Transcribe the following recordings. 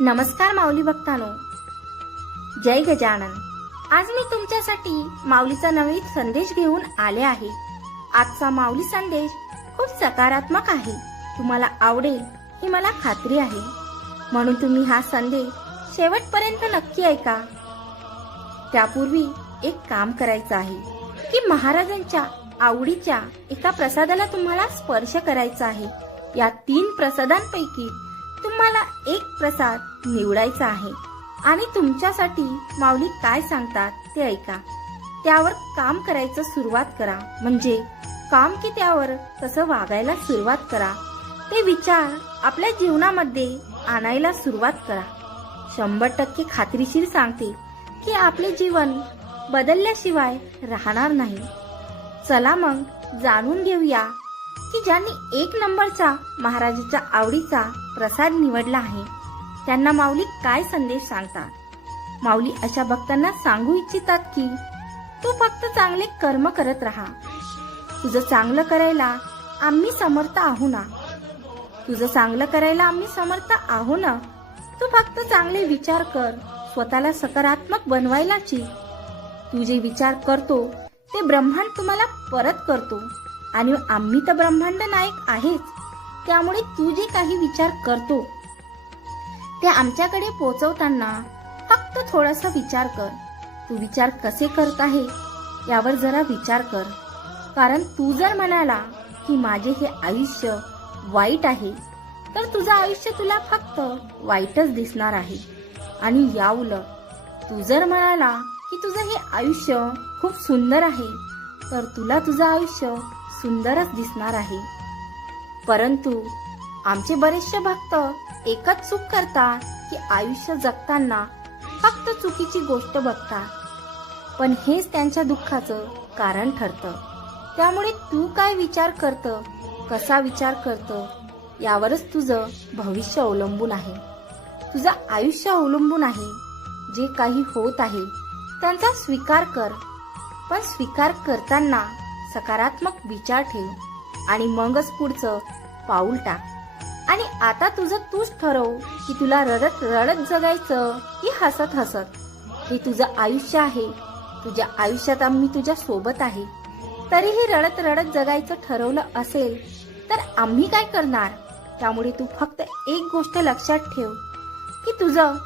नमस्कार माऊली भक्तांनो, जय गजानन. आज मी तुमच्यासाठी माऊलीचा नवीन संदेश घेऊन आले आहे. आजचा माऊली संदेश खूप सकारात्मक आहे. तुम्हाला आवडेल ही मला खात्री आहे, म्हणून तुम्ही हा संदेश शेवटपर्यंत नक्की ऐका. त्यापूर्वी एक काम करायचं आहे की महाराजांच्या आवडीच्या एका प्रसादाला तुम्हाला स्पर्श करायचा आहे. या 3 प्रसादांपैकी तुम्हाला एक प्रसाद निवडायचा आहे आणि तुमच्यासाठी माऊली काय सांगतात ते ऐका. त्यावर काम करायचं सुरुवात करा. म्हणजे काम की त्यावर तसं वागायला सुरुवात करा. ते विचार आपल्या जीवनामध्ये आणायला सुरुवात करा. 100% खात्रीशीर सांगते की आपले जीवन बदलल्याशिवाय राहणार नाही. चला मग जाणून घेऊया की ज्यांनी 1 नंबरचा महाराजाच्या आवडीचा प्रसाद निवडला आहे त्यांना माऊली काय संदेश सांगतात. माऊली अशा भक्तांना सांगू इच्छितात की तू फक्त चांगले कर्म करत राहा. तुझं चांगलं करायला आम्ही समर्थ आहो ना. तुझं चांगलं करायला आम्ही समर्थ आहो ना. तू फक्त चांगले विचार कर. स्वतःला सकारात्मक बनवायलाची. तू जे विचार करतो ते ब्रह्मांड तुम्हाला परत करतो आणि आम्ही तर ब्रह्मांड नायक आहेच. त्यामुळे तू जे काही विचार करतो ते आमच्याकडे पोहोचवताना फक्त थोडासा विचार कर. तू विचार कसे करत आहे यावर जरा विचार कर. कारण तू जर म्हणाला की माझे हे आयुष्य वाईट आहे तर तुझं आयुष्य तुला फक्त वाईटच दिसणार आहे. आणि याउलट तू जर म्हणाला की तुझं हे आयुष्य खूप सुंदर आहे तर तुला तुझं आयुष्य सुंदरच दिसणार आहे. परंतु आमचे बरेचसे भक्त एकच चूक करतात की आयुष्य जगताना फक्त चुकीची गोष्ट बघतात. पण हेच त्यांच्या दुःखाचं कारण ठरतं. त्यामुळे तू काय विचार करतं, कसा विचार करतं यावरच तुझं भविष्य अवलंबून आहे. तुझं आयुष्य अवलंबून आहे. जे काही होत आहे त्यांचा स्वीकार कर. पण स्वीकार करताना सकारात्मक विचार ठेव आणि मगच पुढचं पाऊल टाक. आणि आता तुझं तूच ठरव की तुला रडत रडत जगायचं की हसत हसत. हे तुझं आयुष्य आहे. तुझ्या आयुष्यात आम्ही तुझ्या सोबत आहे. तरीही रडत रडत जगायचं ठरवलं असेल तर आम्ही काय करणार. त्यामुळे तू फक्त एक गोष्ट लक्षात ठेव की तुझं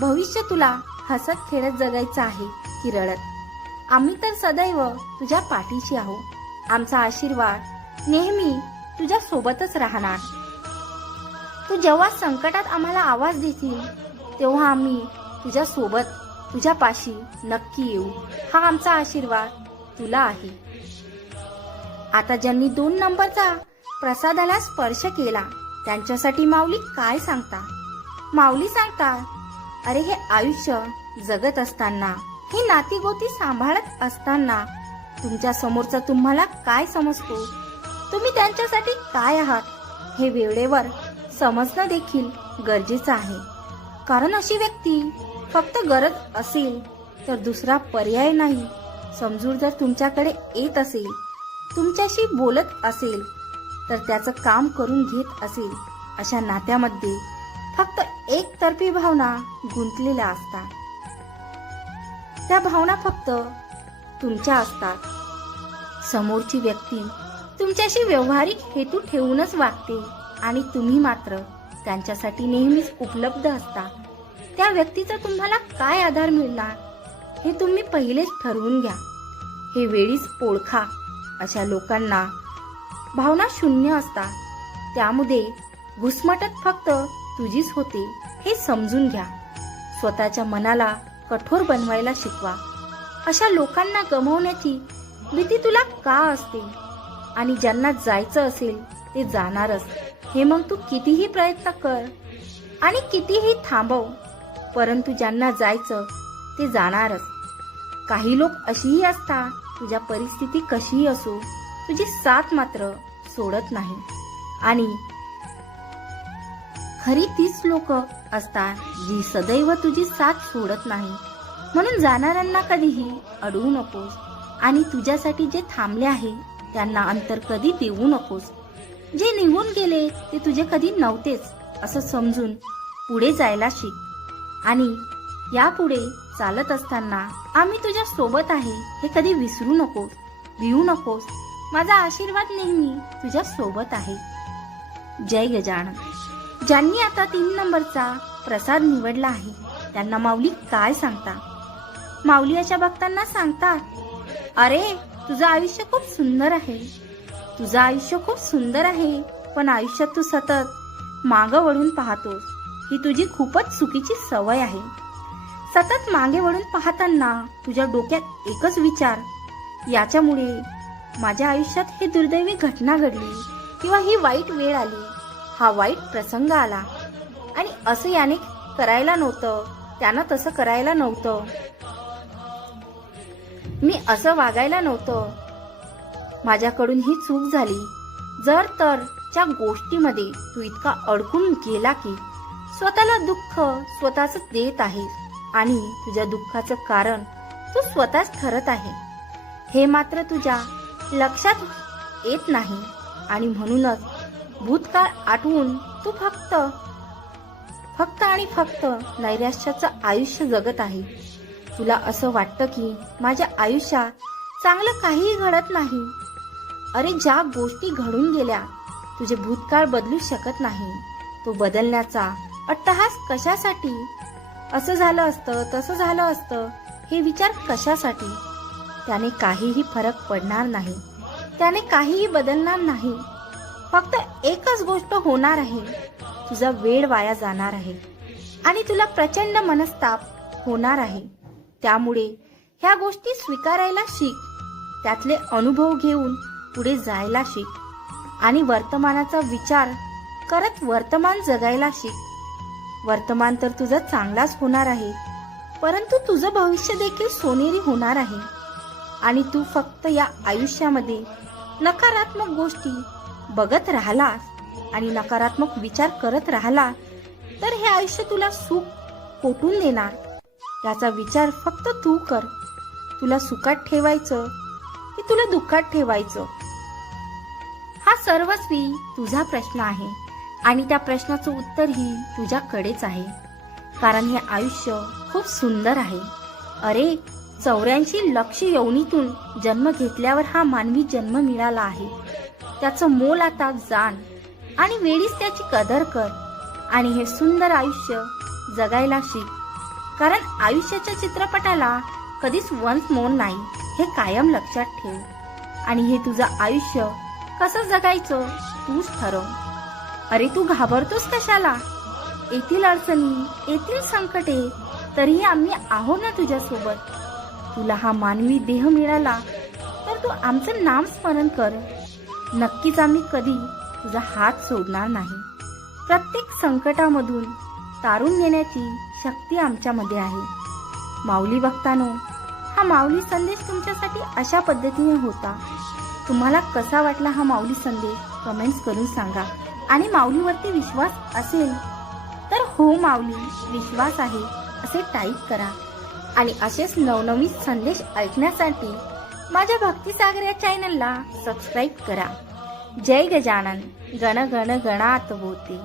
भविष्य तुला हसत खेळत जगायचं आहे की रडत. आम्ही तर सदैव तुझ्या पाठीशी आहो. आमचा आशीर्वाद नेहमी तुझ्या सोबतच राहणार. तू जेव्हा संकटात आम्हाला आवाज देशील तेव्हा आम्ही तुझ्या सोबत तुझ्या पाशी नक्की येऊ. हा आमचा आशीर्वाद तुला आहे. आता ज्यांनी 2 नंबरचा प्रसादाला स्पर्श केला त्यांच्यासाठी माऊली काय सांगता. माऊली सांगता, अरे हे आयुष्य जगत असताना, ही नातीगोती सांभाळत असताना तुमच्या समोरचा तुम्हाला काय समजतो, तुम्ही त्यांच्यासाठी काय आहात हे वेळेवर समजणं देखील गरजेचं आहे. कारण अशी व्यक्ती फक्त गरज असेल तर दुसरा पर्याय नाही समजून जर तुमच्याकडे येत असेल, तुमच्याशी बोलत असेल तर त्याचं काम करून घेत असेल, अशा नात्यामध्ये फक्त एकतर्फी भावना गुंतलेल्या असतात. त्या भावना फक्त तुमच्या असतात. समोरची व्यक्ती तुमच्याशी व्यावहारिक हेतू ठेवूनच वागते आणि तुम्ही मात्र त्यांच्यासाठी नेहमीच उपलब्ध असता. त्या व्यक्तीचा तुम्हाला काय आधार मिळणार हे तुम्ही पहिलेच ठरवून घ्या. हे वेळीच ओळखा. अशा लोकांना भावना शून्य असतात. त्यामुळे घुसमटत फक्त तुझीच होते हे समजून घ्या. स्वतःच्या मनाला कठोर बनवायला शिकवा. अशा लोकांना गमावण्याची भीती तुला का असते. आणि ज्यांना जायचं असेल ते जाणारच. हे मग तू कितीही प्रयत्न कर आणि कितीही थांबव, परंतु ज्यांना जायचं ते जाणारच. काही लोक अशीही असतात, तुझ्या परिस्थिती कशीही असो तुझी साथ मात्र सोडत नाही. आणि खरी तीच लोक असतात जी सदैव तुझी साथ सोडत नाही. म्हणून जाणाऱ्यांना कधीही अडवू नकोस आणि तुझ्यासाठी जे थांबले आहे त्यांना अंतर कधी देऊ नकोस. जे निघून गेले ते तुझे कधी नव्हतेच असं समजून पुढे जायला शिक आणि यापुढे चालत असताना आम्ही तुझ्या सोबत आहे हे कधी विसरू नकोस, भिवू नकोस. माझा आशीर्वाद नेहमी तुझ्या सोबत आहे. जय गजानन. ज्यांनी आता 3 नंबरचा प्रसाद निवडला आहे त्यांना माऊली काय सांगता? माऊली अशा भक्तांना सांगतात, अरे तुझं आयुष्य खूप सुंदर आहे, तुझं आयुष्य खूप सुंदर आहे, पण आयुष्यात तू सतत मागं वळून पाहतोस. ही तुझी खूपच चुकीची सवय आहे. सतत मागे वळून पाहताना तुझ्या डोक्यात एकच विचार, याच्यामुळे माझ्या आयुष्यात ही दुर्दैवी घटना घडली किंवा ही वाईट वेळ आली, हा वाईट प्रसंग आला आणि असं याने करायला नव्हतं, त्यानं तसं करायला नव्हतं, मी असं वागायला नव्हतं, माझ्याकडून ही चूक झाली. जर तर च्या गोष्टीमध्ये तू इतका अडकून गेला की स्वतःला दुःख स्वतःच देत आहेस आणि तुझ्या दुःखाचं कारण तू स्वतःच ठरत आहे, हे मात्र तुझ्या लक्षात येत नाही आणि म्हणूनच भूतकाळ आठवून तू फक्त आणि फक्त नैराश्याचं आयुष्य जगत आहे. तुला असं वाटतं की माझ्या आयुष्यात चांगलं काहीही घडत नाही. अरे ज्या गोष्टी घडून गेल्या तुझे भूतकाळ बदलू शकत नाही, तो बदलण्याचा अट्टहास कशासाठी? असं झालं असतं, तसं झालं असतं, हे विचार कशासाठी? त्याने काहीही फरक पडणार नाही, त्याने काहीही बदलणार नाही. फक्त एकच गोष्ट होणार आहे, तुझा वेळ वाया जाणार आहे आणि तुला प्रचंड मनस्ताप होणार आहे. त्यामुळे ह्या गोष्टी स्वीकारायला शिक, त्यातले अनुभव घेऊन पुढे जायला शिक आणि वर्तमानाचा विचार करत वर्तमान जगायला शिक. वर्तमान तर तुझं चांगलाच होणार आहे, परंतु तुझं भविष्य देखील सोनेरी होणार आहे आणि तू फक्त या आयुष्यामध्ये नकारात्मक गोष्टी बघत राहिलास आणि नकारात्मक विचार करत राहिला तर हे आयुष्य तुला सुख कोठून देणार? याचा विचार फक्त तू कर. तुला सुखात ठेवायचं की तुला दुःखात ठेवायचं, हा सर्वस्वी तुझा प्रश्न आहे आणि त्या प्रश्नाचं उत्तरही तुझ्याकडेच आहे. कारण हे आयुष्य खूप सुंदर आहे. अरे 84 लक्ष योनीतून जन्म घेतल्यावर हा मानवी जन्म मिळाला आहे. त्याचं मोल आता जाण आणि वेळीच त्याची कदर कर आणि हे सुंदर आयुष्य जगायला शिक. कारण आयुष्याच्या चित्रपटाला कधीच वन्स मोर नाही, हे कायम लक्षात ठेव. आणि हे तुझं आयुष्य कसं जगायचं तूच ठरव. अरे तू घाबरतोस कशाला? येथील अडचणी, येथील संकटे, तरीही आम्ही आहो ना तुझ्यासोबत. तुला हा मानवी देह मिळाला तर तू आमचं नाम स्मरण कर. नक्कीच आम्ही कधी तुझा हात सोडणार नाही. प्रत्येक संकटामधून तारून नेण्याची शक्ती आमच्यामध्ये आहे. माऊली भक्तांनो, हा माऊली संदेश तुमच्यासाठी अशा पद्धतीने होता. तुम्हाला कसा वाटला हा माऊली संदेश कमेंट्स करून सांगा. आणि माऊलीवरती विश्वास असेल तर हो माऊली विश्वास आहे असे टाईप करा. आणि असेच नवनवीन संदेश ऐकण्यासाठी माझ्या भक्तिसागर या चॅनलला सबस्क्राईब करा. जय गजानन. गण गण गणात होते.